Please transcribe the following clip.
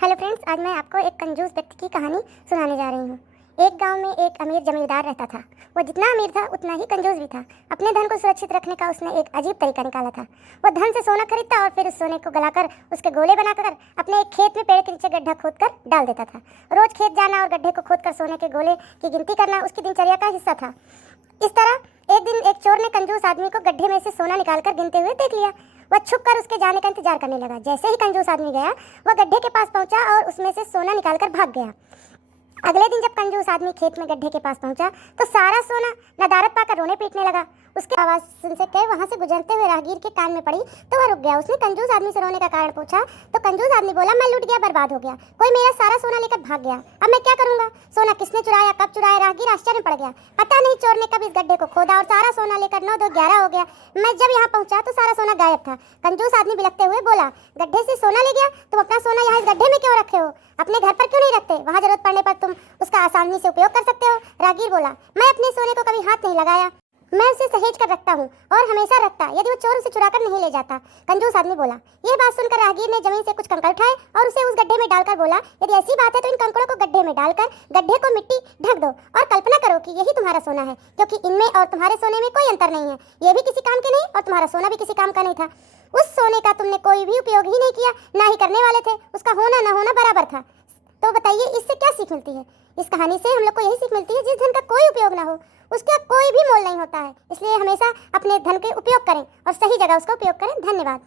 Hello friends, आज मैं आपको एक कंजूस व्यक्ति की कहानी सुनाने जा रही हूँ। एक गांव में एक अमीर जमींदार रहता था। वो जितना अमीर था उतना ही कंजूस भी था। अपने धन को सुरक्षित रखने का उसने एक अजीब तरीका निकाला था। वो धन से सोना खरीदता और फिर उस सोने को गलाकर उसके गोले बनाकर अपने एक खेत में पेड़ के नीचे गड्ढा खोदकर डाल देता था। रोज खेत जाना और गड्ढे को खोदकर सोने के गोले की गिनती करना उसकी दिनचर्या का हिस्सा था। इस तरह एक दिन एक चोर ने कंजूस आदमी को गड्ढे में से सोना निकालकर गिनते हुए देख लिया। वह छुपकर उसके जाने का इंतजार करने लगा। जैसे ही कंजूस आदमी गया, वह गड्ढे के पास पहुंचा और उसमें से सोना निकालकर भाग गया। अगले दिन जब कंजूस आदमी खेत में गड्ढे के पास पहुंचा तो सारा सोना नदारत पाकर रोने पीटने लगा। उसकी आवाज़ सुनते कई वहां से गुजरते हुए राहगीर के कान में पड़ी तो वह रुक गया। उसने कंजूस आदमी से रोने का कारण पूछा तो कंजूस आदमी बोला, मैं लूट गया, बर्बाद हो गया, कोई मेरा सारा सोना लेकर भाग गया, अब मैं क्या करूंगा? सोना किसने चुराया, कब चुराया? राहगीर आश्चर्य में पड़ गया। पता नहीं चोर ने कब इस गड्ढे को खोदा और सारा सोना लेकर 9 2 11 हो गया। मैं जब यहाँ पहुंचा तो सारा सोना गायब था। कंजूस आदमी बिलखते हुए बोला, गड्ढे से सोना ले गया? तुम अपना सोना यहाँ इस गड्ढे में क्यों रखे हो? अपने घर पर क्यों नहीं रखते? वहाँ जरूरत पड़ने पर तुम उसका आसानी से उपयोग कर सकते हो। राहगीर बोला, मैं अपने सोने को कभी हाथ नहीं लगाया, मैं उसे सहेज कर रखता हूँ और हमेशा रखता, यदि वो चोर उसे चुरा कर नहीं ले जाता। कंजूस आदमी बोला। यह बात सुनकर राहगीर ने जमीन से कुछ कंकड़ उठाए और उसे उस गड्ढे में डालकर बोला, यदि ऐसी बात है तो इन कंकड़ों को गड्ढे में डालकर गड्ढे को मिट्टी ढक दो और कल्पना करो कि यही तुम्हारा सोना है, क्योंकि इनमें और तुम्हारे सोने में कोई अंतर नहीं है। ये भी किसी काम के नहीं और तुम्हारा सोना भी किसी काम का नहीं था। उस सोने का तुमने कोई भी उपयोग ही नहीं किया, ना ही करने वाले थे। उसका होना न होना बराबर था। तो बताइए, इससे क्या सीख मिलती है? इस कहानी से हम लोग को यही सीख मिलती है, जिस धन का कोई उपयोग ना हो उसका कोई भी मोल नहीं होता है। इसलिए हमेशा अपने धन के उपयोग करें और सही जगह उसका उपयोग करें। धन्यवाद।